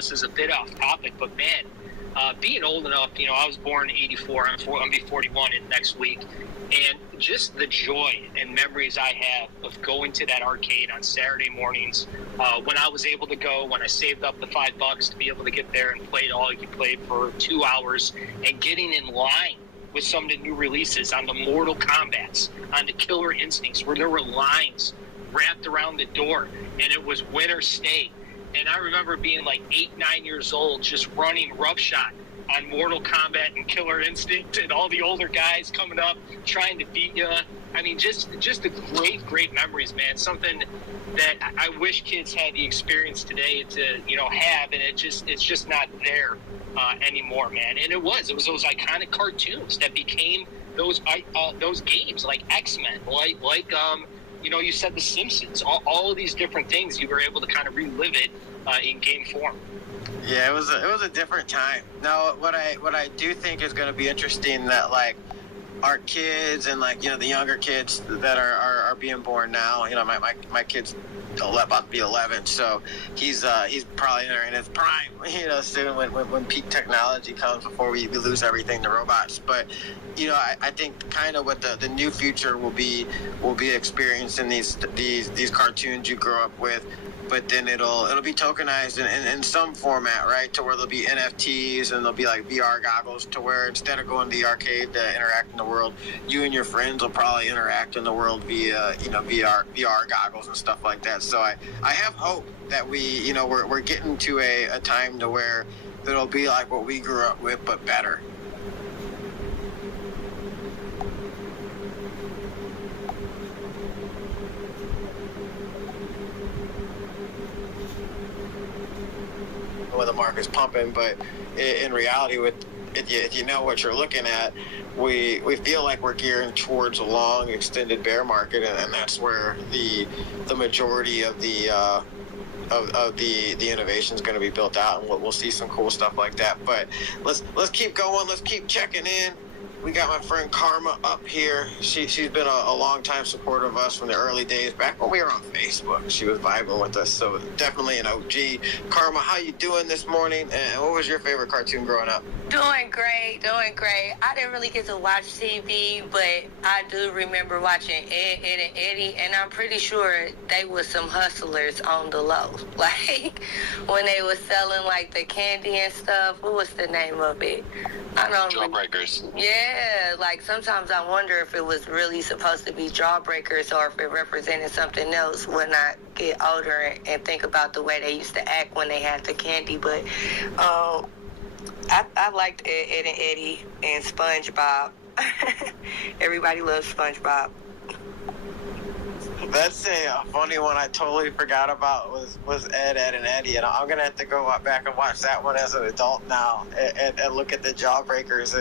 this is a bit off topic, but man, being old enough, I was born in '84. I'm gonna be 41 in next week, and just the joy and memories I have of going to that arcade on Saturday mornings, when I was able to go, when I saved up the $5 to be able to get there and played all you played for 2 hours, and getting in line with some of the new releases on the Mortal Kombats, on the Killer Instincts, where there were lines wrapped around the door, and it was winner stay. And I remember being like 8, 9 years old, just running roughshod on Mortal Kombat and Killer Instinct, and all the older guys coming up trying to beat you. I mean, just the great memories, man. Something that I wish kids had the experience today to have, and it's just not there anymore, man. And it was those iconic cartoons that became those games, like X-Men, like you said The Simpsons, all of these different things. You were able to kind of relive it in game form. Yeah, it was a different time. Now, what I do think is going to be interesting, that like our kids and the younger kids that are being born now. My kid's about to be 11, so he's probably in his prime. Soon when peak technology comes, before we lose everything to robots. But I think kind of what the new future will be experiencing these cartoons you grow up with. But then it'll be tokenized in some format, right? To where there'll be NFTs, and there'll be like VR goggles, to where instead of going to the arcade to interact in the world, you and your friends will probably interact in the world via VR goggles and stuff like that. So I have hope that we're getting to a time to where it'll be like what we grew up with, but better. When the market's pumping, but in reality, if you know what you're looking at, we feel like we're gearing towards a long extended bear market, and that's where the majority of the innovation is going to be built out, and we'll see some cool stuff like that. But let's keep going. Let's keep checking in. We got my friend Karma up here. She's been a long time supporter of us from the early days, back when we were on Facebook. She was vibing with us, so definitely an OG. Karma, how you doing this morning? And what was your favorite cartoon growing up? Doing great. I didn't really get to watch TV, but I do remember watching Ed, and Eddie, and I'm pretty sure they were some hustlers on the low. Like, when they were selling, like, the candy and stuff. What was the name of it? I don't know. Jawbreakers. Yeah, like, sometimes I wonder if it was really supposed to be Jawbreakers, or if it represented something else when I get older and think about the way they used to act when they had the candy. But I liked Ed and Eddie and SpongeBob. Everybody loves SpongeBob. That's a funny one I totally forgot about, was Ed, and Eddie, and I'm gonna have to go back and watch that one as an adult now, and look at the Jawbreakers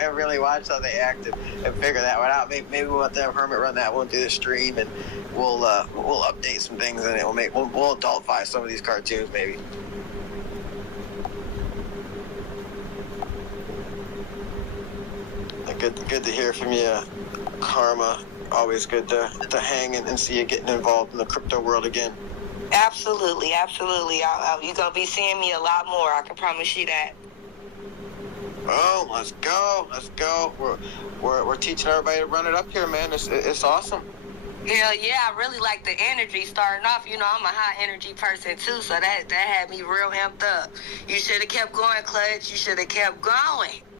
and really watch how they acted and figure that one out. Maybe we'll have to have Hermit run that one through the stream, and we'll update some things, and we'll adultify some of these cartoons maybe. Good to hear from you, Karma. Always good to hang and see you getting involved in the crypto world again. Absolutely. You're going to be seeing me a lot more. I can promise you that. Oh, let's go. We're teaching everybody to run it up here, man. It's awesome. Hell yeah, I really like the energy starting off. I'm a high energy person too, so that had me real amped up. You should have kept going, Clutch. You should have kept going.